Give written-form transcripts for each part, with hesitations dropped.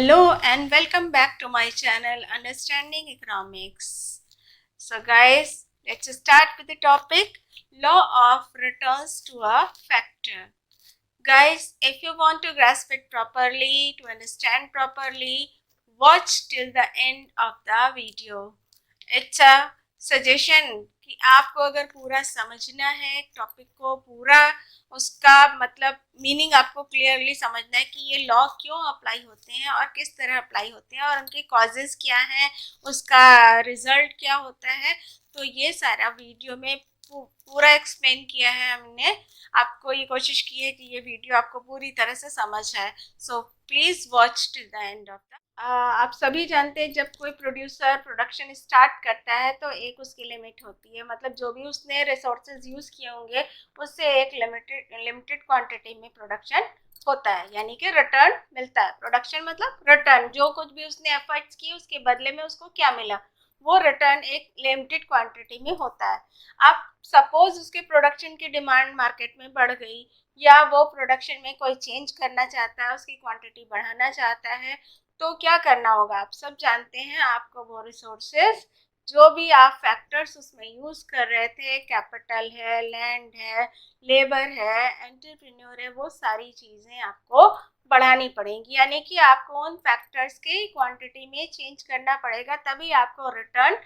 Hello and welcome back to my channel Understanding Economics. So guys, let's start with the topic Law of Returns to a Factor. Guys, if you want to grasp it properly, to understand properly, watch till the end of the video. It's a suggestion कि आपको अगर पूरा समझना है topic को, पूरा उसका मतलब मीनिंग आपको क्लियरली समझना है कि ये लॉ क्यों अप्लाई होते हैं और किस तरह अप्लाई होते हैं और उनके कॉजेज क्या हैं, उसका रिजल्ट क्या होता है, तो ये सारा वीडियो में पूरा एक्सप्लेन किया है हमने। आपको ये कोशिश की है कि ये वीडियो आपको पूरी तरह से समझ आए। So please watch till the end of the. आप सभी जानते हैं जब कोई प्रोड्यूसर प्रोडक्शन स्टार्ट करता है तो एक उसकी लिमिट होती है, मतलब जो भी उसने रिसोर्सेज यूज़ किए होंगे उससे एक लिमिटेड क्वांटिटी में प्रोडक्शन होता है, यानी कि रिटर्न मिलता है। प्रोडक्शन मतलब रिटर्न, जो कुछ भी उसने एफर्ट्स किए उसके बदले में उसको क्या मिला, वो रिटर्न एक लिमिटेड क्वांटिटी में होता है। आप सपोज उसके प्रोडक्शन की डिमांड मार्केट में बढ़ गई या वो प्रोडक्शन में कोई चेंज करना चाहता है, उसकी क्वांटिटी बढ़ाना चाहता है, तो क्या करना होगा आप सब जानते हैं। आपको वो रिसोर्सेज जो भी आप फैक्टर्स उसमें यूज़ कर रहे थे, कैपिटल है, लैंड है, लेबर है, एंटरप्रेन्योर है, वो सारी चीज़ें आपको बढ़ानी पड़ेंगी, यानी कि आपको उन फैक्टर्स के क्वांटिटी में चेंज करना पड़ेगा, तभी आपको रिटर्न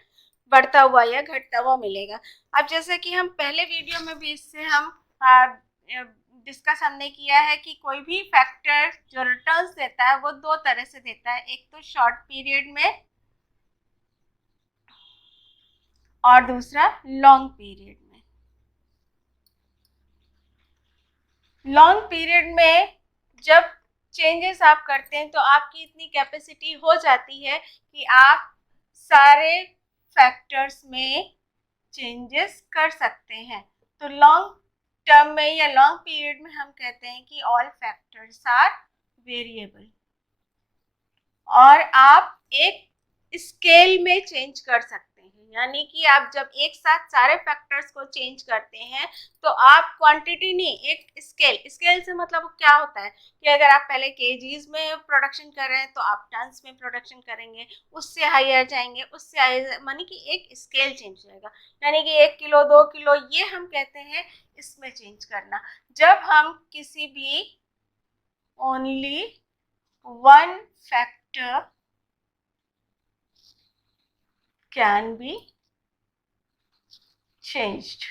बढ़ता हुआ या घटता हुआ मिलेगा। अब जैसे कि हम पहले वीडियो में भी इससे हम डिस्कस हमने किया है कि कोई भी फैक्टर जो रिटर्न्स देता है वो दो तरह से देता है, एक तो शॉर्ट पीरियड में और दूसरा लॉन्ग पीरियड में। लॉन्ग पीरियड में जब चेंजेस आप करते हैं तो आपकी इतनी कैपेसिटी हो जाती है कि आप सारे फैक्टर्स में चेंजेस कर सकते हैं। तो लॉन्ग टर्म में या लॉन्ग पीरियड में हम कहते हैं कि ऑल फैक्टर्स आर वेरिएबल, और आप एक स्केल में चेंज कर सकते हैं, यानी कि आप जब एक साथ सारे फैक्टर्स को चेंज करते हैं तो आप क्वांटिटी नहीं, एक स्केल से मतलब क्या होता है कि अगर आप पहले केजीज में प्रोडक्शन कर रहे हैं तो आप टन्स में प्रोडक्शन करेंगे, उससे हायर जाएंगे, उससे हायर, मानी कि एक स्केल चेंज हो जाएगा, यानी कि 1 किलो 2 किलो ये हम कहते हैं इसमें चेंज करना। जब हम किसी भी only one factor can be changed,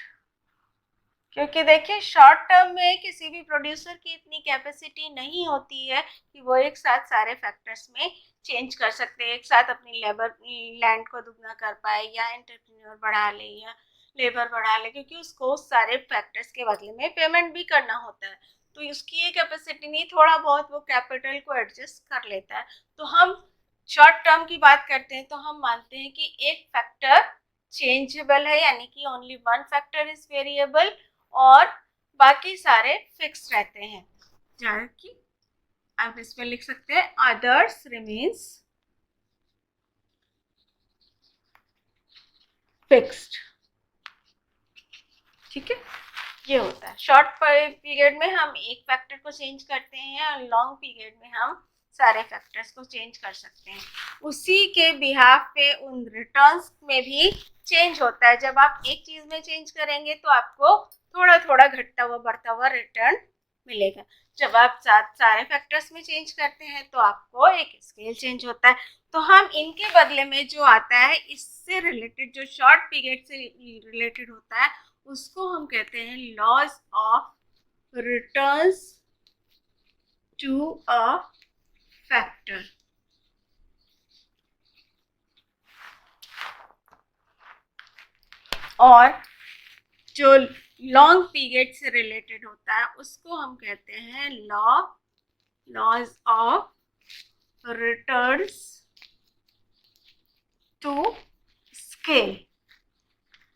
क्योंकि देखिए शॉर्ट टर्म में किसी भी प्रोड्यूसर की इतनी कैपेसिटी नहीं होती है कि वो एक साथ सारे फैक्टर्स में चेंज कर सकते हैं, एक साथ अपनी लैंड को दुगना कर पाए या एंटरप्रेन्योर बढ़ा ले या लेबर बढ़ा ले, क्योंकि उसको सारे फैक्टर्स के बदले में पेमेंट भी करना होता है, तो उसकी ये कैपेसिटी नहीं, थोड़ा बहुत वो कैपिटल को एडजस्ट कर लेता है। तो हम शॉर्ट टर्म की बात करते हैं तो हम मानते हैं कि एक फैक्टर चेंजेबल है, यानी कि only one factor is variable और बाकी सारे फिक्स रहते हैं, जैसे कि आप इसमें लिख सकते हैं अदर्स रिमेन्स फिक्स्ड। ठीक है, ये होता है शॉर्ट पीरियड में हम एक फैक्टर को चेंज करते हैं और लॉन्ग पीरियड में हम सारे फैक्टर्स को चेंज कर सकते हैं। उसी के बिहाफ पे उन रिटर्न्स में भी चेंज होता है। जब आप एक चीज में चेंज करेंगे तो आपको थोड़ा थोड़ा घटता हुआ बढ़ता हुआ रिटर्न मिलेगा। जब आप सारे फैक्टर्स में चेंज करते हैं तो आपको एक स्केल चेंज होता है। तो हम इनके बदले में जो आता है इससे रिलेटेड, जो शॉर्ट पीरियड से रिलेटेड होता है, उसको हम कहते हैं laws of returns to a factor. और जो लॉन्ग पीरियड से रिलेटेड होता है उसको हम कहते हैं laws of returns to scale,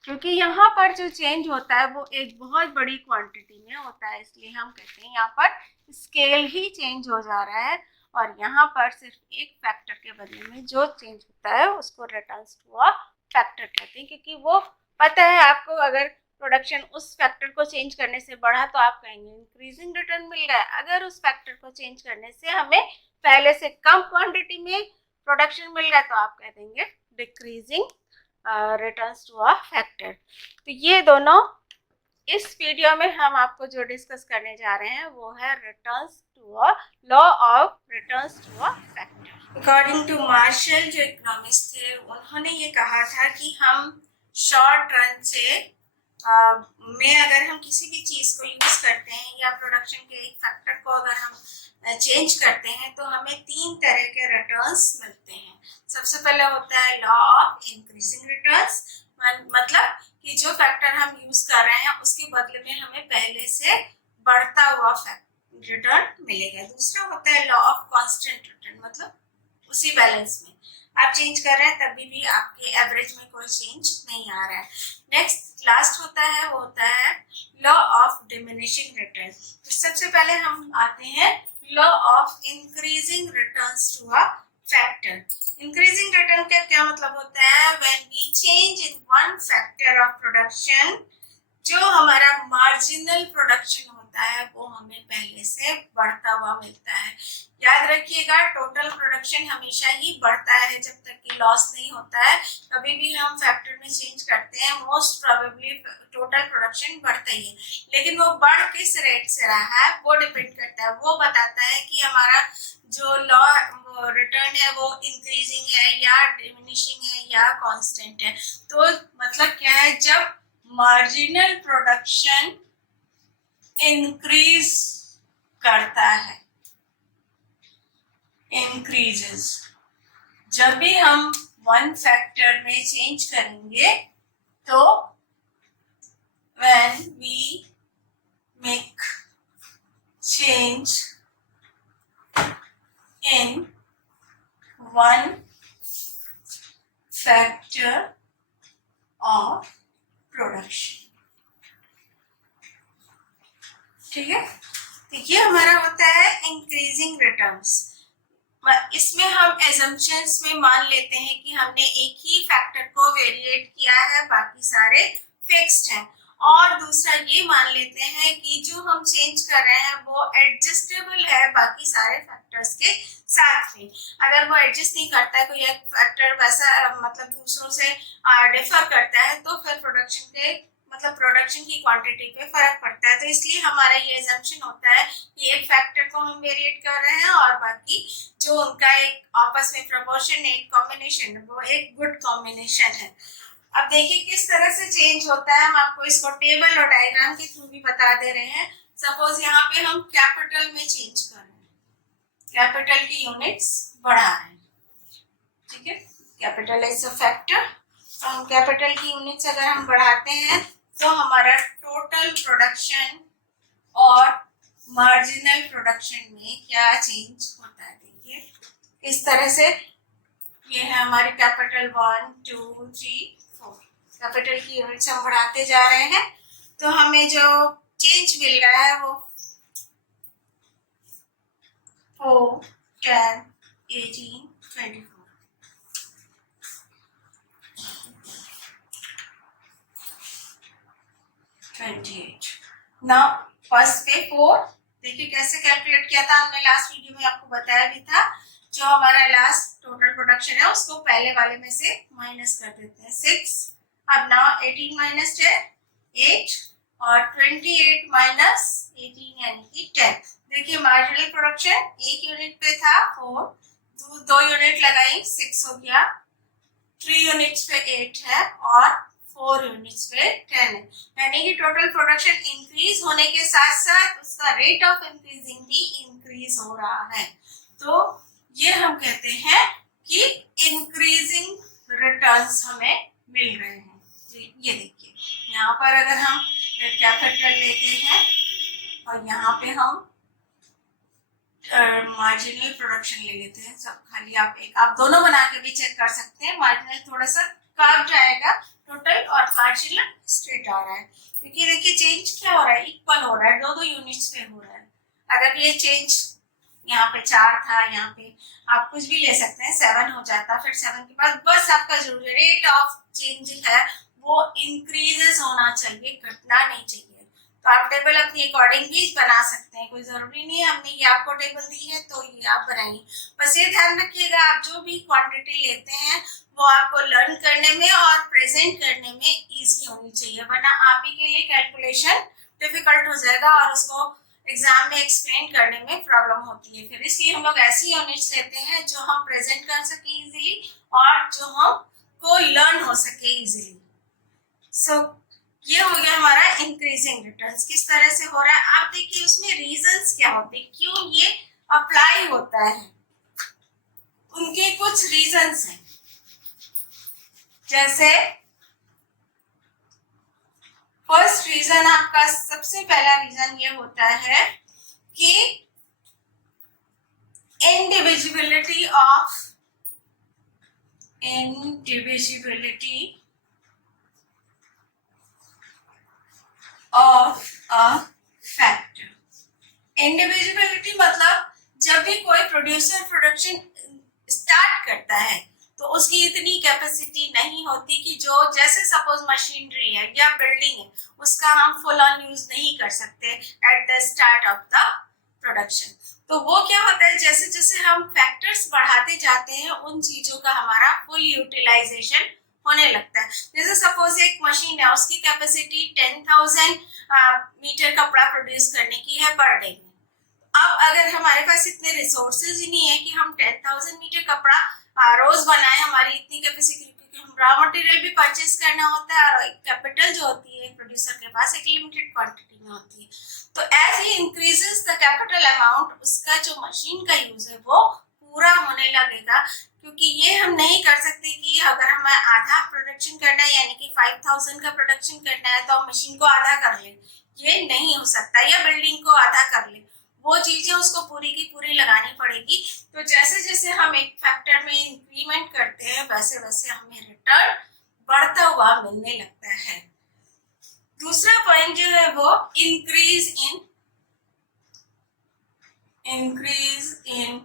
क्योंकि यहाँ पर जो चेंज होता है वो एक बहुत बड़ी क्वांटिटी में होता है, इसलिए हम कहते हैं यहाँ पर स्केल ही चेंज हो जा रहा है, और यहाँ पर सिर्फ एक फैक्टर के बदले में जो चेंज होता है उसको रिटर्न्स टू अ फैक्टर कहते हैं, क्योंकि वो पता है आपको, अगर प्रोडक्शन उस फैक्टर को चेंज करने से बढ़ा तो आप कहेंगे इंक्रीजिंग रिटर्न मिल रहा है। अगर उस फैक्टर को चेंज करने से हमें पहले से कम क्वांटिटी में प्रोडक्शन मिल रहा है तो आप कह देंगे decreasing returns to a factor. तो ये दोनों इस वीडियो में हम आपको जो डिस्कस करने जा रहे हैं वो है returns to a law of returns to a factor. According to Marshall जो इकोनॉमिस्ट थे उन्होंने ये कहा था कि हम शॉर्ट रन से में अगर हम किसी भी चीज को यूज करते हैं या प्रोडक्शन के एक फैक्टर को अगर हम चेंज करते हैं तो हमें 3 तरह के रिटर्न्स मिलते हैं। सबसे पहले होता है लॉ ऑफ इंक्रीजिंग रिटर्न्स, मतलब कि जो फैक्टर हम यूज कर रहे हैं उसके बदले में हमें पहले से बढ़ता हुआ रिटर्न मिलेगा। दूसरा होता है लॉ ऑफ कांस्टेंट रिटर्न, मतलब उसी बैलेंस में आप चेंज कर रहे हैं तभी भी आपके एवरेज में कोई चेंज नहीं आ रहा है। नेक्स्ट लास्ट होता है वो होता है लॉ ऑफ डिमिनिशिंग रिटर्न। तो सबसे पहले हम आते हैं law of increasing returns to a factor. Increasing return का क्या मतलब होता है? When we change in one factor of production, जो हमारा मार्जिनल प्रोडक्शन होता है वो हमें पहले से बढ़ता हुआ मिलता है। याद रखिएगा टोटल प्रोडक्शन हमेशा ही बढ़ता है जब तक कि लॉस नहीं होता है। कभी भी हम फैक्टर में चेंज करते हैं मोस्ट प्रोबेबली टोटल प्रोडक्शन बढ़ता ही है, लेकिन वो बढ़ किस रेट से रहा है वो डिपेंड करता है। वो बताता है कि हमारा जो लॉ रिटर्न है वो इंक्रीजिंग है या डिमिनिशिंग है या कांस्टेंट है। तो मतलब क्या है, जब मार्जिनल प्रोडक्शन इंक्रीज करता है, इंक्रीजेस, जब भी हम वन फैक्टर में चेंज करेंगे तो when we make change in one factor of production, ठीक है। तो ये हमारा होता है इंक्रीजिंग रिटर्न्स। इसमें हम एजम्पशंस में मान लेते हैं कि हमने एक ही फैक्टर को वेरिएट किया है, बाकी सारे फिक्स्ड हैं। और दूसरा ये मान लेते हैं कि जो हम चेंज कर रहे हैं वो एडजस्टेबल है बाकी सारे फैक्टर्स के साथ में। अगर वो एडजस्ट नहीं करता है, कोई एक फैक्टर वैसा मतलब दूसरों से डिफर करता है, तो फिर प्रोडक्शन के मतलब प्रोडक्शन की क्वांटिटी पे फर्क पड़ता है। तो इसलिए हमारा ये एजम्पशन होता है कि एक फैक्टर को हम वेरिएट कर रहे हैं और बाकी जो उनका एक आपस में प्रोपोर्शन, एक कॉम्बिनेशन, वो एक गुड कॉम्बिनेशन है। अब देखिए किस तरह से चेंज होता है। हम आपको इसको टेबल और डायग्राम के थ्रू भी बता दे रहे हैं। सपोज यहाँ पे हम कैपिटल में चेंज कर रहे हैं, कैपिटल की यूनिट्स बढ़ा रहे हैं, ठीक है। कैपिटल इज अ फैक्टर, तो हम कैपिटल की यूनिट्स अगर हम बढ़ाते हैं तो हमारा टोटल प्रोडक्शन और मार्जिनल प्रोडक्शन में क्या चेंज होता है। देखिए इस तरह से ये है हमारी कैपिटल 1 2 3 4, कैपिटल की यूनिट्स हम बढ़ाते जा रहे हैं तो हमें जो चेंज मिल रहा है वो 4 10 18 24 28। नाउ फर्स्ट पे 4, देखिए कैसे कैलकुलेट किया था हमने, लास्ट वीडियो में आपको बताया भी था। जो हमारा लास्ट टोटल प्रोडक्शन है उसको पहले वाले में से माइनस कर देते हैं 6। अब नाउ 18 माइनस 10 8 और 28 माइनस 18 यानी कि 10। देखिए मार्जिनल प्रोडक्शन एक यूनिट पे था 4, 2 यूनिट लगाई 6 हो गया, 3 यूनिट्स पे 8 है और 4 यूनिट्स पे 10 है। यानी कि टोटल प्रोडक्शन इंक्रीज होने के साथ साथ उसका रेट ऑफ इंक्रीजिंग भी इंक्रीज हो रहा है। तो ये हम कहते हैं कि इंक्रीजिंग रिटर्न्स हमें मिल रहे हैं। ये देखिए यहाँ पर अगर हम कैपिटल लेते हैं और यहाँ पे हम मार्जिनल प्रोडक्शन ले लेते हैं, सब खाली आप दोनों बना के भी चेक कर सकते हैं। मार्जिनल थोड़ा सा कर्व जाएगा टोटल और मार्जिनल स्ट्रेट आ रहा है, क्योंकि देखिए चेंज क्या हो रहा है, इक्वल हो रहा है, दो यूनिट्स पे हो रहा है। अगर ये चेंज यहाँ पे 4 था, यहाँ पे आप कुछ भी ले सकते हैं 7 हो जाता, फिर 7 के बाद बस आपका जो रेट ऑफ चेंज है वो इंक्रीजेस होना चाहिए, घटना नहीं चाहिए। तो आप टेबल अपनी अकॉर्डिंग भी बना सकते हैं, कोई जरूरी नहीं है हमने ये आपको टेबल दी है तो ये आप बनाइए। बस ये ध्यान रखिएगा आप जो भी क्वांटिटी लेते हैं वो आपको लर्न करने में और प्रेजेंट करने में इजी होनी चाहिए, वरना आप ही के लिए कैलकुलेशन डिफिकल्ट हो जाएगा और उसको एग्जाम में एक्सप्लेन करने में प्रॉब्लम होती है। फिर इसलिए हम लोग ऐसी यूनिट्स लेते हैं जो हम प्रेजेंट कर सके इजीली और जो हमको लर्न हो सके इजीली। सो ये हो गया हमारा इंक्रीजिंग रिटर्न्स। किस तरह से हो रहा है आप देखिए, उसमें रीजंस क्या होते हैं, क्यों ये अप्लाई होता है, उनके कुछ रीजंस हैं। जैसे फर्स्ट रीजन, आपका सबसे पहला रीजन ये होता है कि individuality of a factor. Individuality मतलब जब भी कोई प्रोड्यूसर प्रोडक्शन स्टार्ट करता है तो उसकी इतनी कैपेसिटी नहीं होती कि जो, जैसे सपोज मशीनरी है या बिल्डिंग है, उसका हम फुल ऑन यूज नहीं कर सकते at the start of the production. तो वो क्या होता है, जैसे जैसे हम फैक्टर्स बढ़ाते जाते हैं उन चीजों का हमारा फुल यूटिलाइजेशन होने लगता है। जैसे सपोज एक मशीन है, उसकी कैपेसिटी 10,000 मीटर कपड़ा प्रोड्यूस करने की है पर डे में। अब अगर हमारे पास इतने रिसोर्सेज ही नहीं है कि हम 10,000 मीटर कपड़ा रोज बनाए, हमारी इतनी कैपेसिटी, क्योंकि हम रॉ मटेरियल भी परचेज करना होता है और कैपिटल जो होती है प्रोड्यूसर के पास एक लिमिटेड क्वांटिटी में होती है। तो as he increases the capital amount, उसका जो मशीन का यूज है वो पूरा होने लगेगा। क्योंकि ये हम नहीं कर सकते कि अगर हमें आधा प्रोडक्शन करना है यानी कि 5,000 का प्रोडक्शन करना है तो मशीन को आधा कर ले, ये नहीं हो सकता, या बिल्डिंग को आधा कर ले, वो चीजें उसको पूरी की पूरी लगानी पड़ेगी। तो जैसे जैसे हम एक फैक्टर में इंक्रीमेंट करते हैं वैसे वैसे हमें रिटर्न बढ़ता हुआ मिलने लगता है। दूसरा पॉइंट जो है वो इंक्रीज इन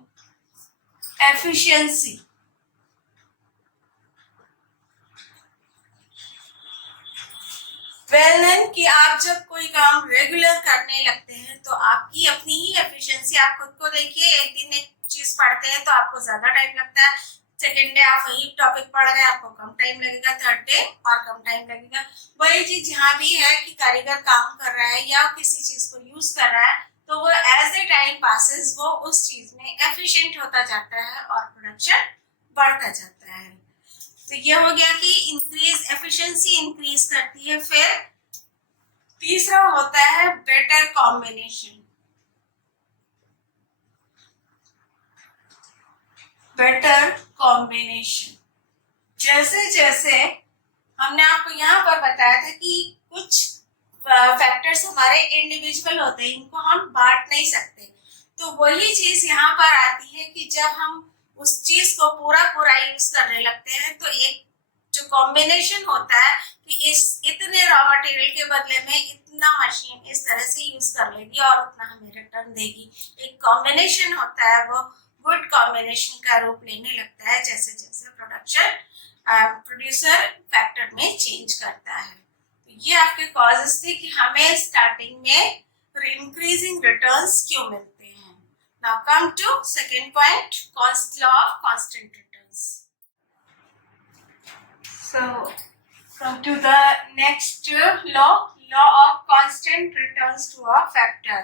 एफिशिएंसी। कि आप जब कोई काम रेगुलर करने लगते हैं तो आपकी अपनी ही एफिशिएंसी, आप खुद को देखिए, एक दिन एक चीज पढ़ते हैं तो आपको ज्यादा टाइम लगता है, सेकेंड डे आप वही टॉपिक पढ़ रहे हैं आपको कम टाइम लगेगा, थर्ड डे और कम टाइम लगेगा। वही चीज यहाँ भी है कि कारीगर काम कर रहा है या किसी चीज को यूज कर रहा है तो वो एज ए टाइम पासेस वो उस चीज में एफिशिएंट होता जाता है और प्रोडक्शन बढ़ता जाता है। तो ये हो गया कि इंक्रीज एफिशिएंसी इंक्रीज करती है। फिर तीसरा होता है बेटर कॉम्बिनेशन। बेटर कॉम्बिनेशन, जैसे जैसे हमने आपको यहाँ पर बताया था कि कुछ फैक्टर्स हमारे इंडिविजुअल होते हैं, इनको हम बांट नहीं सकते। तो वही चीज यहाँ पर आती है कि जब हम उस चीज को पूरा पूरा यूज करने लगते हैं तो एक जो कॉम्बिनेशन होता है कि इस इतने रॉ मटेरियल के बदले में इतना मशीन इस तरह से यूज कर लेगी और उतना हमें रिटर्न देगी, एक कॉम्बिनेशन होता है, वो गुड कॉम्बिनेशन का रूप लेने लगता है जैसे जैसे प्रोड्यूसर फैक्टर में चेंज करता है। तो ये आपके कॉजेस थे कि हमें स्टार्टिंग में इंक्रीजिंग रिटर्न्स क्यों मिलते हैं। Now come to second point, law of constant returns. So come to the next law of constant returns to a factor.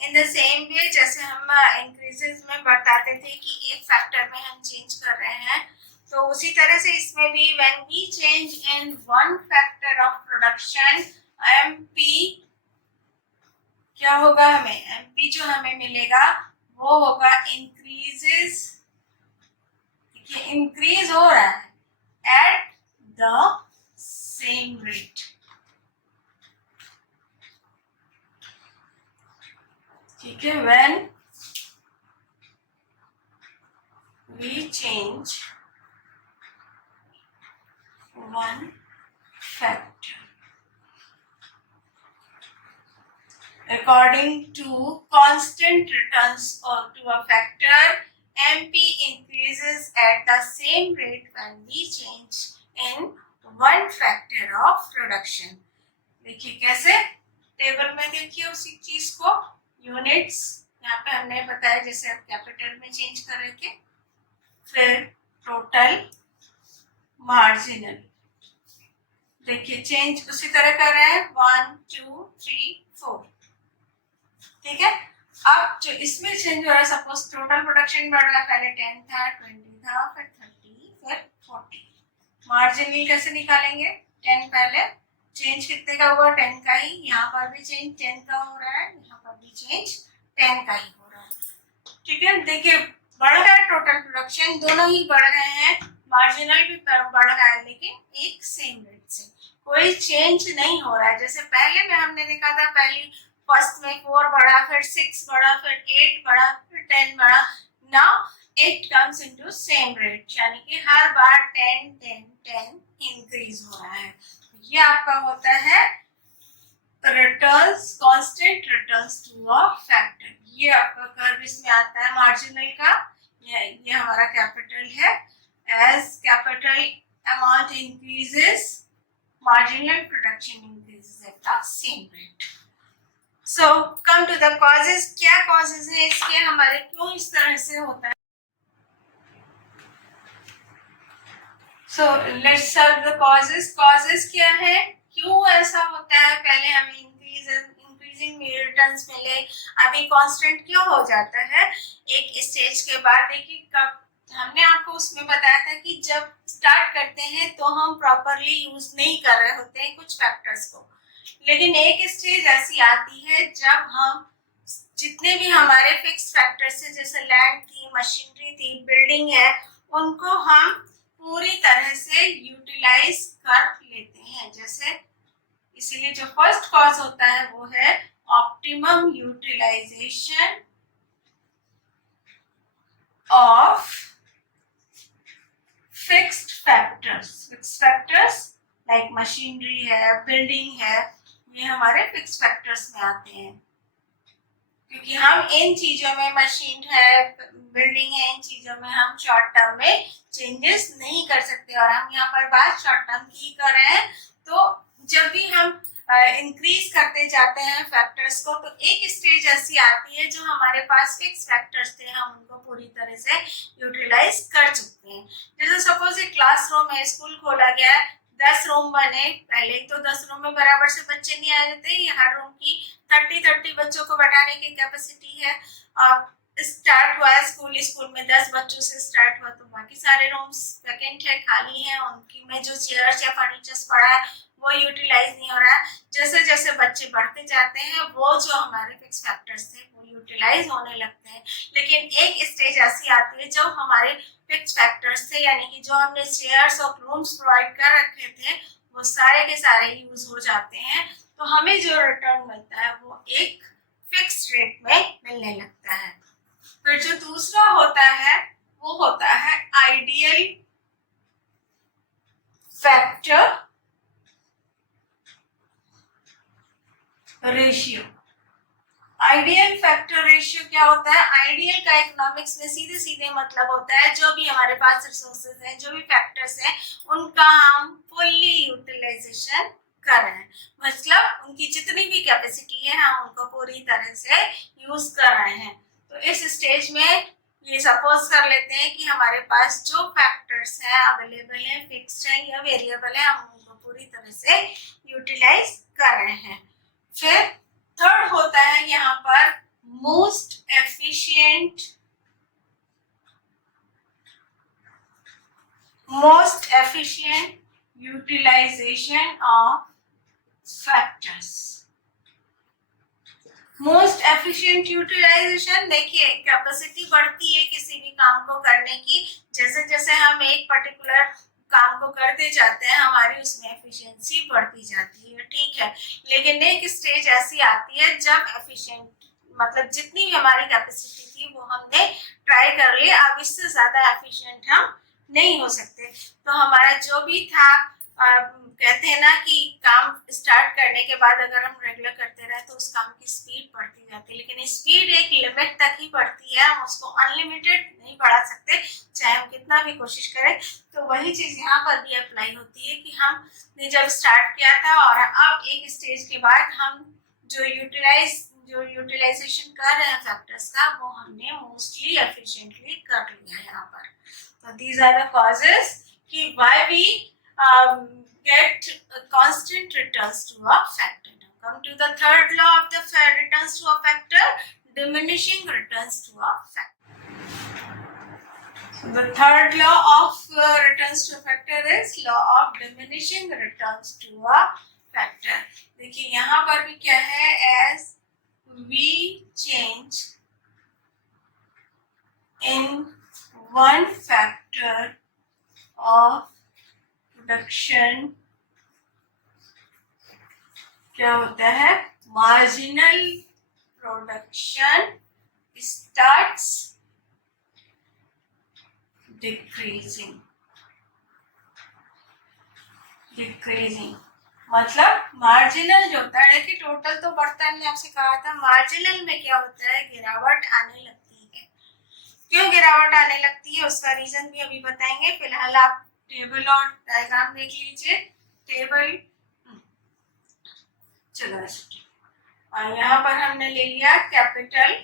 In the same way जैसे हम increases में बताते थे कि एक फैक्टर में हम चेंज कर रहे हैं, तो उसी तरह से इसमें भी when we change in one factor of production MP, क्या होगा, हमें MP जो हमें मिलेगा वो होगा increases, देखिए इंक्रीज हो रहा है at the same rate, ठीक है, when we change one factor according to constant returns or to a factor, MP increases at the same rate when we change in one factor of reduction. देखिए कैसे, table में देखिए उसी चीज को, units यहाँ पे हमने बताया जैसे आप कैपिटल में चेंज कर रहे थे, फिर टोटल, मार्जिनल, देखिए चेंज उसी तरह कर रहे हैं 1 2 3 4, ठीक है। अब जो इसमें चेंज हो रहा है, सपोज टोटल प्रोडक्शन बढ़ रहा है, पहले 10 था, 20 था, फिर 30, फिर 40, मार्जिनल कैसे निकालेंगे, 10 पहले, चेंज कितने का हुआ, 10 का ही, यहाँ पर भी चेंज 10 का हो रहा है, यहाँ पर भी चेंज 10 का ही हो रहा है, ठीक है। देखिए बढ़ रहा है टोटल प्रोडक्शन, दोनों ही बढ़ रहे हैं, मार्जिनल भी बढ़ रहा है, लेकिन एक सेम रेट से, कोई चेंज नहीं हो रहा है। जैसे पहले में हमने देखा था, पहली फर्स्ट में 4 बढ़ा, फिर 6 बढ़ा, फिर 8 बढ़ा, फिर 10 बढ़ा, now it comes into same rate, यानी कि हर बार 10 10 10 इंक्रीज हो रहा है। ये आपका होता है returns, constant returns to a factor. ये आपका कर्व इसमें आता है मार्जिनल का, ये हमारा कैपिटल है, as capital amount increases, marginal production increases at the same rate. So come to the causes, क्या causes है इसके, हमारे क्यों इस तरह से होता है। So let's solve the causes. Causes क्या है, क्यों ऐसा होता है, पहले हमें इंक्रीजिंग रिटर्न्स मिले, अभी कांस्टेंट क्यों हो जाता है एक स्टेज के बाद। देखिए कब हमने आपको उसमें बताया था कि जब स्टार्ट करते हैं तो हम प्रॉपरली यूज नहीं कर रहे होते हैं कुछ फैक्टर्स को, लेकिन एक स्टेज ऐसी आती है जब हम जितने भी हमारे फिक्स फैक्टर्स है, जैसे लैंड थी, मशीनरी थी, बिल्डिंग है, उनको हम पूरी तरह से यूटिलाइज कर लेते हैं। जैसे इसीलिए जो फर्स्ट कॉज होता है वो है optimum utilization of fixed factors. Fixed factors like machinery है, बिल्डिंग है, ये हमारे फिक्स्ड फैक्टर्स में आते हैं, क्योंकि हम इन चीजों में, मशीन है, बिल्डिंग है, इन चीजों में हम शॉर्ट टर्म में चेंजेस नहीं कर सकते, और हम यहाँ पर बात शॉर्ट टर्म की कर रहे हैं। तो जब भी हम इंक्रीज करते जाते हैं फैक्टर्स को, तो एक स्टेज ऐसी आती है जो हमारे पास फिक्स फैक्टर्स थे, हम उनको पूरी तरह से यूटिलाइज कर चुके हैं। जैसे सपोज एक क्लासरूम है, स्कूल खोला गया है, 10 रूम बने, पहले तो 10 रूम में बराबर से बच्चे नहीं आ जाते, हर रूम की 30 बच्चों को बैठाने की कैपेसिटी है। अब स्टार्ट हुआ है स्कूल में 10 बच्चों से स्टार्ट हुआ, तो बाकी सारे रूम्स वैकेंट है, खाली है, उनकी में जो चेयर्स या फर्नीचर्स पड़ा है वो यूटिलाइज नहीं हो रहा है। जैसे जैसे बच्चे बढ़ते जाते हैं, वो जो हमारे फिक्स फैक्टर्स थे वो यूटिलाइज होने लगते हैं, लेकिन एक स्टेज ऐसी आती है जो हमारे फिक्स फैक्टर्स थे, यानी कि जो हमने चेयर्स और रूम्स प्रोवाइड कर रखे थे, वो सारे के सारे यूज हो जाते हैं, तो हमें जो रिटर्न मिलता है वो एक फिक्स रेट में मिलने लगता है। फिर जो दूसरा होता है वो होता है ideal factor ratio. Ideal factor ratio क्या होता है, आइडियल का इकोनॉमिक्स में सीधे सीधे मतलब होता है जो भी हमारे पास रिसोर्सेज हैं, जो भी फैक्टर्स हैं, उनका हम फुल्ली यूटिलाइजेशन कर रहे हैं, मतलब उनकी जितनी भी कैपेसिटी है हम उनको पूरी तरह से यूज कर रहे हैं। तो इस स्टेज में ये सपोज कर लेते हैं कि हमारे पास जो फैक्टर्स हैं अवेलेबल हैं, फिक्स्ड हैं या वेरिएबल है, हम उनको पूरी तरह से यूटिलाइज कर रहे हैं। फिर थर्ड होता है यहाँ पर most efficient utilization of factors. Most efficient utilization, देखिए कैपेसिटी बढ़ती है किसी भी काम को करने की, जैसे जैसे हम एक पर्टिकुलर काम को करते जाते हैं हमारी उसमें एफिशिएंसी बढ़ती जाती है, ठीक है। लेकिन एक स्टेज ऐसी आती है जब एफिशिएंट मतलब जितनी भी हमारी कैपेसिटी थी वो हमने ट्राई कर ली, अब इससे ज्यादा एफिशिएंट हम नहीं हो सकते, तो हमारा जो भी था कहते हैं ना कि काम स्टार्ट करने के बाद अगर हम रेगुलर करते रहे तो उस काम की स्पीड बढ़ती जाती है, लेकिन स्पीड एक लिमिट तक ही बढ़ती है, हम उसको अनलिमिटेड नहीं बढ़ा सकते चाहे हम कितना भी कोशिश करें। तो वही चीज यहाँ पर भी अप्लाई होती है कि हमने जब स्टार्ट किया था और अब एक स्टेज के बाद हम जो यूटिलाइजेशन कर रहे हैं फैक्टर्स का वो हमने मोस्टली एफिशिएंटली कर लिया है यहाँ पर। तो दीज आर द कॉजेस कि why we get constant returns to a factor. Now come to the third law of the returns to a factor, diminishing returns to a factor. So the third law of returns to a factor is law of diminishing returns to a factor. देखिए यहाँ पर भी क्या है, as we change in one factor of production क्या होता है, marginal production starts decreasing. मतलब मार्जिनल जो होता है, देखिए टोटल तो बढ़ता है, मैंने आपसे कहा था मार्जिनल में क्या होता है, गिरावट आने लगती है। क्यों गिरावट आने लगती है उसका रीजन भी अभी बताएंगे। फिलहाल आप टेबल और डायग्राम देख लीजिए। टेबल चलो, और यहाँ पर हमने ले लिया capital,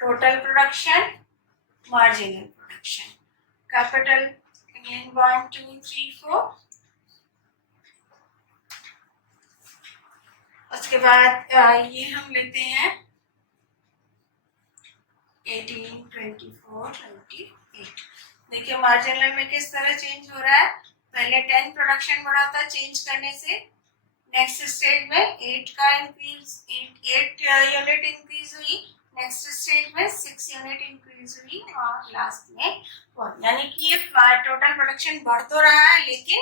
total production, marginal production. Capital again 1 2 3 4, उसके बाद ये हम लेते हैं 18 24 28। देखिए मार्जिनल में किस तरह चेंज हो रहा है, पहले 10 प्रोडक्शन बढ़ा था, चेंज करने से नेक्स्ट स्टेज में 8 का इंक्रीज, 8 यूनिट इंक्रीज हुई, नेक्स्ट स्टेज में 6 यूनिट इंक्रीज हुई और लास्ट में 1। यानी कि ये टोटल प्रोडक्शन बढ़ तो रहा है लेकिन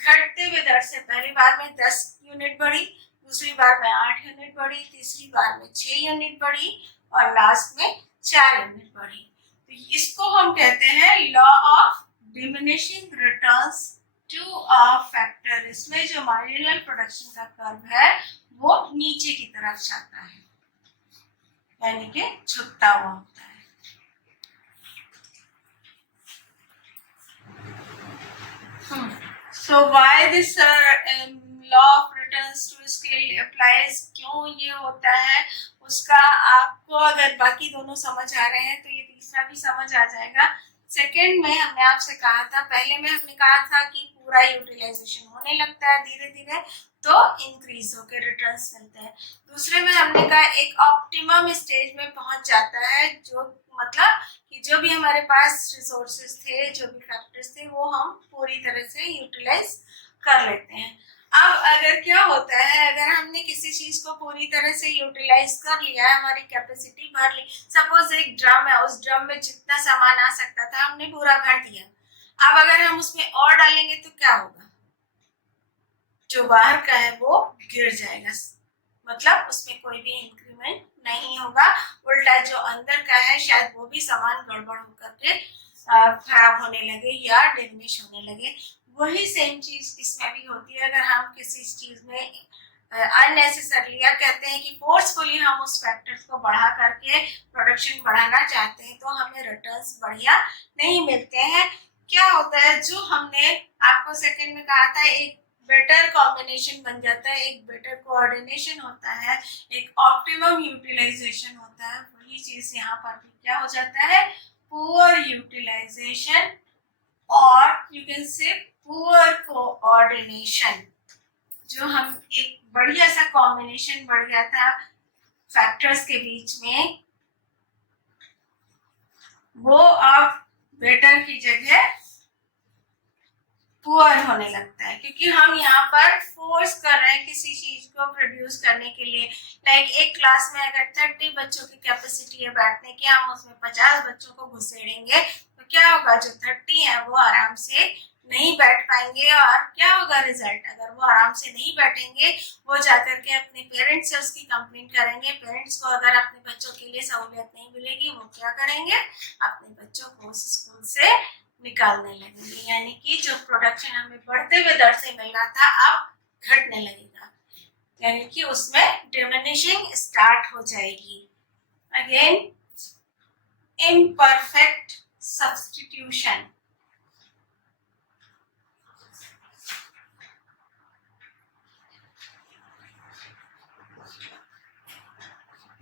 घटते हुए दर से। पहली बार में 10 यूनिट बढ़ी, दूसरी बार में 8 यूनिट बढ़ी, तीसरी बार में 6 यूनिट बढ़ी और लास्ट में 4 यूनिट बढ़ी। तो इसको हम कहते हैं law of diminishing returns to a factor. इसमें जो मार्जिनल प्रोडक्शन का कर्व है वो नीचे की तरफ जाता है, यानी कि झुकता हुआ होता है। So why this law of returns to scale applies, क्यों ये होता है उसका आपको अगर बाकी दोनों समझ आ रहे हैं तो ये तीसरा भी समझ आ जाएगा। सेकंड में हमने आपसे कहा था, पहले में हमने कहा था कि पूरा यूटिलाइजेशन होने लगता है धीरे धीरे तो इंक्रीज होकर रिटर्न्स मिलते हैं। दूसरे में हमने कहा एक ऑप्टिमम स्टेज में पहुंच जाता है, जो मतलब कि जो भी हमारे पास रिसोर्सेज थे, जो भी फैक्टर्स थे वो हम पूरी तरह से यूटिलाइज कर लेते हैं। अब अगर क्या होता है, अगर हमने किसी चीज को पूरी तरह से यूटिलाइज कर लिया है, हमारी कैपेसिटी भर ली, सपोज एक ड्रम है, उस ड्रम में जितना सामान आ सकता था हमने पूरा भर दिया, अब अगर हम उसमें और डालेंगे तो क्या होगा, जो बाहर का है वो गिर जाएगा, मतलब उसमें कोई भी इंक्रीमेंट नहीं होगा, उल्टा जो अंदर का है शायद वो भी सामान गड़बड़ होकर के खराब होने लगे या डिमिनिश होने लगे। वही सेम चीज इसमें भी होती है। अगर हम किसी चीज में अननेसेसरली या कहते हैं कि फोर्सफुली हम उस फैक्टर्स को बढ़ा करके प्रोडक्शन बढ़ाना चाहते हैं तो हमें रिटर्न्स बढ़िया नहीं मिलते हैं। क्या होता है, जो हमने आपको सेकंड में कहा था, एक बेटर कॉम्बिनेशन बन जाता है, एक बेटर कोऑर्डिनेशन होता है, एक ऑप्टिमम यूटिलाइजेशन होता है। वही चीज यहाँ पर भी क्या हो जाता है, पुअर यूटिलाइजेशन और you can say poor coordination. जो हम एक बढ़िया सा कॉम्बिनेशन बढ़ गया था फैक्टर्स के बीच में, वो अब बेटर की जगह पुअर होने लगता है, क्योंकि हम यहाँ पर फोर्स कर रहे हैं किसी चीज को प्रोड्यूस करने के लिए। लाइक एक क्लास में अगर 30 बच्चों की कैपेसिटी है बैठने की, हम उसमें 50 बच्चों को घुसेड़ेंगे तो क्या होगा, जो 30 है वो आराम से नहीं बैठ पाएंगे। और क्या होगा रिजल्ट, अगर वो आराम से नहीं बैठेंगे वो जाकर के अपने पेरेंट्स से उसकी कंप्लेंट करेंगे। पेरेंट्स को अगर अपने बच्चों के लिए सहूलियत नहीं मिलेगी वो क्या करेंगे, अपने बच्चों को उस स्कूल से निकालने लगेंगे, यानी कि जो प्रोडक्शन हमें बढ़ते हुए दर से मिल रहा था अब घटने लगेगा, यानी कि उसमें डिमिनिशिंग स्टार्ट हो जाएगी। Again imperfect substitution.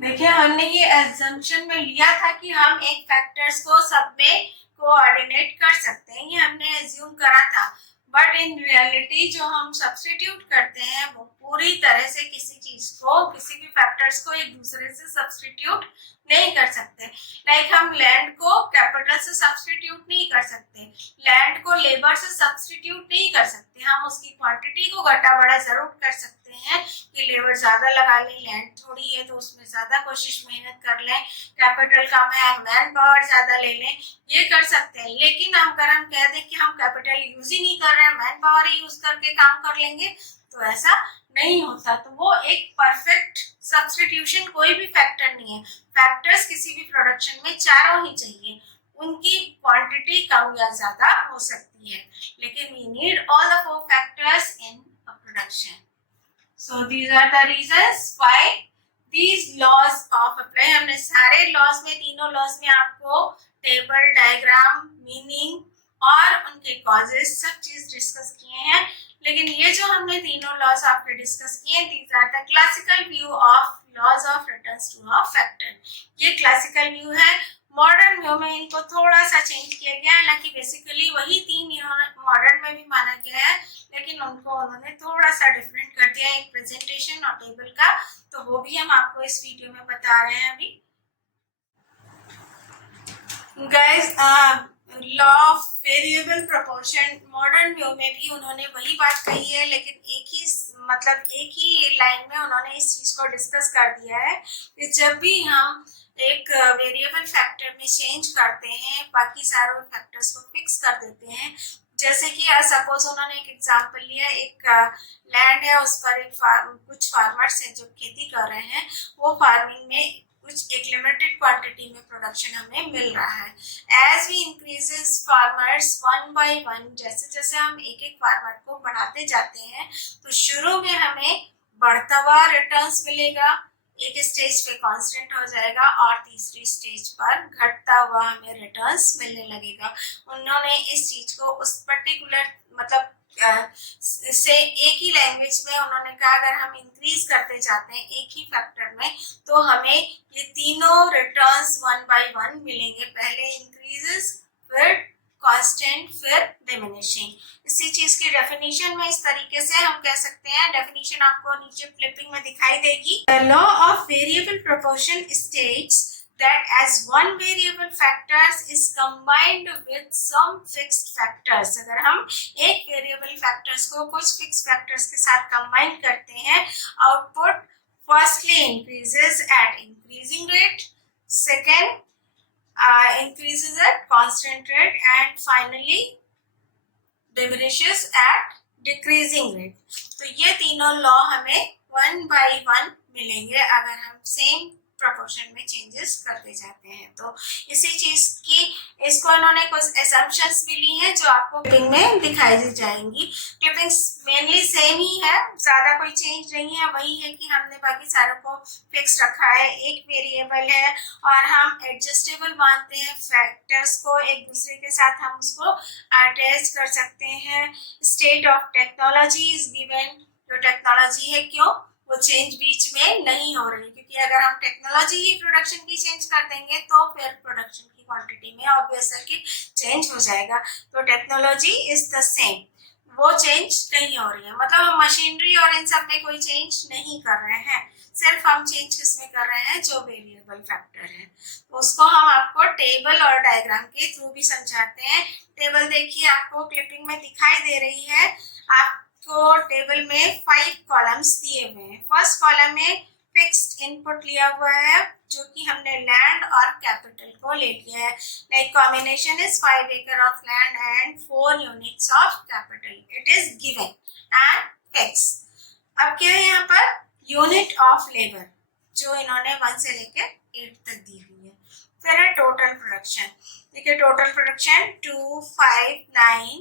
देखिए हमने ये एजम्पशन में लिया था कि हम एक फैक्टर्स को सब में कोऑर्डिनेट कर सकते हैं, ये हमने एज्यूम करा था, बट इन रियलिटी जो हम सब्स्टिट्यूट करते हैं वो पूरी तरह से किसी चीज को, किसी भी फैक्टर्स को एक दूसरे से सब्स्टिट्यूट नहीं कर सकते। लाइक हम लैंड को कैपिटल से सब्स्टिट्यूट नहीं कर सकते, लैंड को लेबर से सब्स्टिट्यूट नहीं कर सकते। हम उसकी क्वांटिटी को घटा बढ़ा जरूर कर सकते हैं कि लेबर ज्यादा लगा लें, लैंड थोड़ी है तो उसमें ज्यादा कोशिश मेहनत कर लें, कैपिटल कम है मैन पावर ज्यादा ले लें, ये कर सकते हैं। लेकिन अगर हम कह दें कि हम कैपिटल यूज ही नहीं कर रहे हैं, मैन पावर ही यूज करके काम कर लेंगे, तो ऐसा नहीं होता। तो वो एक परफेक्ट सब्स्टिट्यूशन कोई भी फैक्टर नहीं है। फैक्टर्स किसी भी प्रोडक्शन में चारों ही चाहिए, उनकी क्वांटिटी कम या ज्यादा हो सकती है, लेकिन we need all the four factors in a production. So these are the reasons why these laws of apply। हमने सारे लॉज में, तीनों लॉज में आपको टेबल, डायग्राम, मीनिंग और उनके कॉजेस सब चीज डिस्कस किए हैं। लेकिन ये जो हमने तीनों लॉज आपके डिस्कस किए, these are the classical view of laws of returns to a factor. ये क्लासिकल व्यू है। मॉडर्न व्यू में इनको थोड़ा सा चेंज किया गया है, हालांकि बेसिकली वही तीन मॉडर्न में भी माना गया है, लेकिन उनको उन्होंने थोड़ा सा डिफरेंट कर दिया एक प्रेजेंटेशन और टेबल का, तो वो भी हम आपको इस वीडियो में बता रहे हैं अभी। Guys law of variable proportion modern view में भी उन्होंने वही बात कही है, लेकिन एक ही लाइन में उन्होंने इस चीज को डिस्कस कर दिया है कि जब भी हम एक वेरिएबल फैक्टर में चेंज करते हैं, बाकी सारे फैक्टर्स को फिक्स कर देते हैं। जैसे कि सपोज उन्होंने एक एग्जांपल लिया, एक लैंड है, उस पर कुछ फार्मर्स हैं जो खेती कर रहे हैं, वो फार्मिंग में कुछ एक लिमिटेड क्वांटिटी में प्रोडक्शन हमें मिल रहा है। As we increases farmers one by one, जैसे जैसे हम एक एक फार्मर को बढ़ाते जाते हैं, तो शुरू में हमें बढ़ता हुआ रिटर्न्स मिलेगा, एक स्टेज पे कांस्टेंट हो जाएगा और तीसरी स्टेज पर घटता हुआ हमें रिटर्न्स मिलने लगेगा। उन्होंने इस चीज को उस पर्टिकुलर से एक ही लैंग्वेज में उन्होंने कहा, अगर हम इंक्रीज करते जाते हैं एक ही फैक्टर में, तो हमें ये तीनों रिटर्न्स वन बाय वन मिलेंगे। पहले इंक्रीजेस, फिर कांस्टेंट, फिर डिमिनिशिंग। इसी चीज की डेफिनेशन में इस तरीके से हम कह सकते हैं, डेफिनेशन आपको नीचे फ्लिपिंग में दिखाई देगी। The law of variable proportion states that as one variable factors is combined with some fixed factors। अगर हम एक वेरिएबल फैक्टर्स को कुछ फिक्स फैक्टर्स के साथ कंबाइन करते हैं, output firstly increases eight increasing rate, second increases at constant rate, and finally diminishes at decreasing rate। तो ये तीनों लॉ हमें वन बाय वन मिलेंगे अगर हम सेम प्रोपोर्शन में चेंजेस करते जाते हैं। तो इसी चीज की, इसको इन्होंने कुछ असम्पशंस भी ली हैं जो आपको क्लिपिंग में दिखाई दी जाएंगी। क्लिपिंग्स मेनली सेम ही है, ज्यादा कोई चेंज नहीं है, वही है कि हमने बाकी सारों को फिक्स रखा है, एक वेरिएबल है और हम एडजस्टेबल मानते हैं फैक्टर्स को, एक दूसरे के साथ हम उसको अटैच कर सकते हैं। State of technology is given, जो टेक्नोलॉजी है क्यों वो चेंज बीच में नहीं हो रही, क्योंकि अगर हम टेक्नोलॉजी ही प्रोडक्शन की चेंज कर देंगे तो फिर प्रोडक्शन की क्वांटिटी में ऑब्वियस है कि चेंज हो जाएगा। तो टेक्नोलॉजी इज द सेम, वो चेंज नहीं हो रही है, मतलब हम मशीनरी और इन सब में कोई चेंज नहीं कर रहे हैं, सिर्फ हम चेंज किसमें कर रहे हैं, जो वेरिएबल फैक्टर है। तो उसको हम आपको टेबल और डायग्राम के थ्रू भी समझाते हैं। टेबल देखिए आपको क्लिपिंग में दिखाई दे रही है, आपको टेबल में 5 कॉलम्स दिए हुए हैं। फर्स्ट कॉलम में फिक्स्ड इनपुट लिया हुआ है जो कि हमने लैंड और कैपिटल को ले लिया है। Like combination is 5 acre of land and 4 units of capital, it is given and fix. अब क्या है यहाँ पर, यूनिट ऑफ लेबर जो इन्होंने 1 से लेकर 8 तक दी हुई है। फिर है टोटल प्रोडक्शन। देखिए टोटल प्रोडक्शन 259,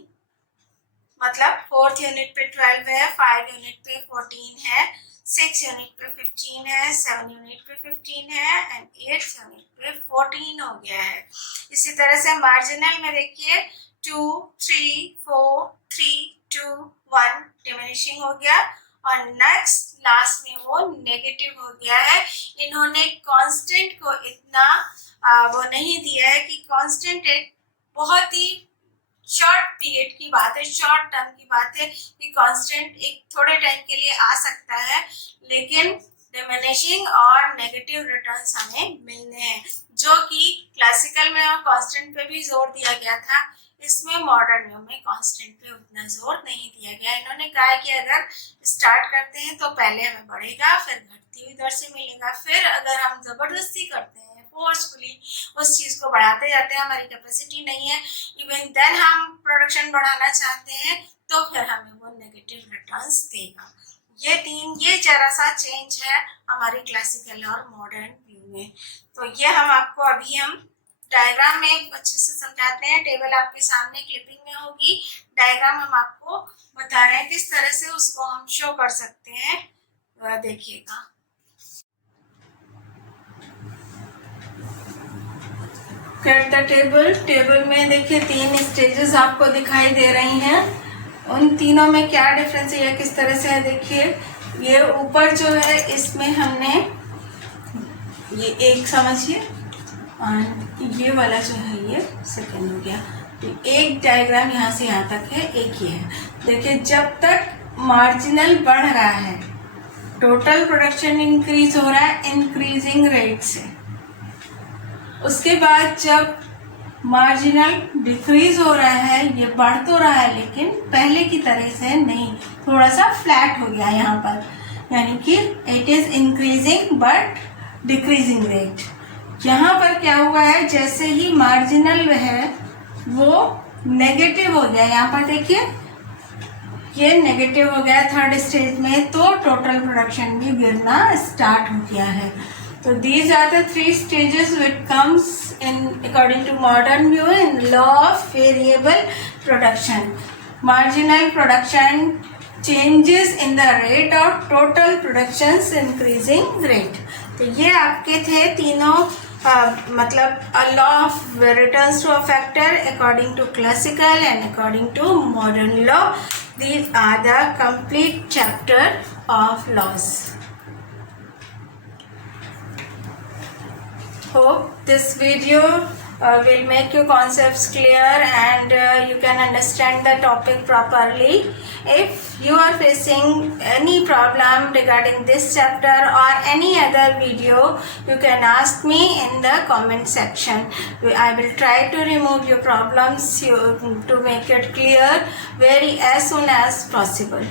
मतलब 4th यूनिट पे 12 है, 5 यूनिट पे 14 है, 6 यूनिट पे 15 है, 7 यूनिट पे 15 है एंड 8th यूनिट पे 14 हो गया है। इसी तरह से मार्जिनल में देखिए 2, 3, 4, 3, 2, 1 डिमिनिशिंग हो गया और नेक्स्ट लास्ट में वो नेगेटिव हो गया है। इन्होंने कांस्टेंट को इतना वो नहीं दिया है कि कांस्टेंट एक बहुत ही शॉर्ट पीरियड की बात है, शॉर्ट टर्म की बात है कि कांस्टेंट एक थोड़े टाइम के लिए आ सकता है, लेकिन डिमिनिशिंग और नेगेटिव रिटर्न्स हमें मिलने हैं, जो कि क्लासिकल में और कांस्टेंट पे भी जोर दिया गया था। इसमें मॉडर्न व्यू में कांस्टेंट पे उतना जोर नहीं दिया गया। इन्होंने कहा कि अगर स्टार्ट करते हैं तो पहले हमें बढ़ेगा, फिर घटती हुई दर से मिलेगा, फिर अगर हम जबरदस्ती करते हैं फोर्सफुली उस चीज को बढ़ाते जाते हैं, हमारी कैपेसिटी नहीं है, इवन देन हम प्रोडक्शन बढ़ाना चाहते हैं, तो फिर हमें वो नेगेटिव रिटर्न्स देगा। ये जरा सा चेंज है हमारी क्लासिकल और मॉडर्न व्यू में। तो ये हम डायग्राम में अच्छे से समझाते हैं। टेबल आपके सामने क्लिपिंग में होगी, डायग्राम हम आपको बता रहे हैं किस तरह से उसको हम शो कर सकते हैं, देखिएगा। द टेबल में देखिए 3 स्टेजेस आपको दिखाई दे रही हैं। उन तीनों में क्या डिफरेंस है, किस तरह से है देखिए। ये ऊपर जो है इसमें हमने ये एक समझिए, और ये वाला जो है ये सेकेंड हो गया। एक डायग्राम यहाँ से यहाँ तक है, एक ही है। देखिए जब तक मार्जिनल बढ़ रहा है, टोटल प्रोडक्शन इंक्रीज हो रहा है इंक्रीजिंग रेट से। उसके बाद जब मार्जिनल डिक्रीज हो रहा है, ये बढ़ तो रहा है लेकिन पहले की तरह से नहीं, थोड़ा सा फ्लैट हो गया यहाँ पर, यानी कि it is increasing but decreasing rate. यहाँ पर क्या हुआ है, जैसे ही मार्जिनल है वो नेगेटिव हो गया, यहाँ पर देखिए ये नेगेटिव हो गया थर्ड स्टेज में, तो टोटल प्रोडक्शन भी गिरना स्टार्ट हो गया है। तो these are the 3 stages which comes in according to modern view in law of variable production. Marginal production changes in the rate of total production's increasing rate. तो ये आपके थे तीनों मतलब a law of returns to a factor according to classical and according to modern law. These are the complete chapter of laws. Hope this video will make your concepts clear and you can understand the topic properly. If you are facing any problem regarding this chapter or any other video, you can ask me in the comment section. I will try to remove your problems to make it clear as soon as possible.